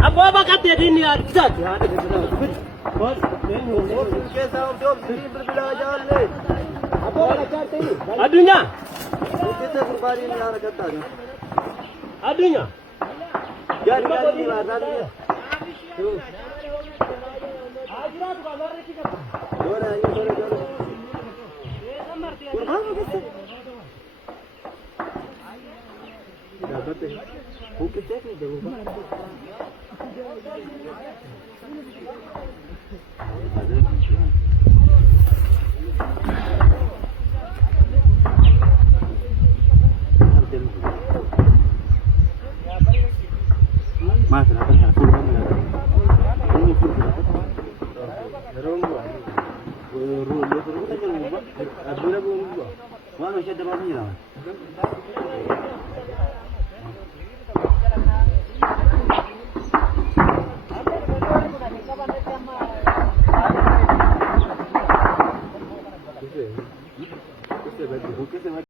Aku apa kata dia ni ada adunya adunya Mas, kenapa nggak turun ya? Ini turun. Turun gua. Turun kan yang gua. Ada belum gua. Mana sih ada mana?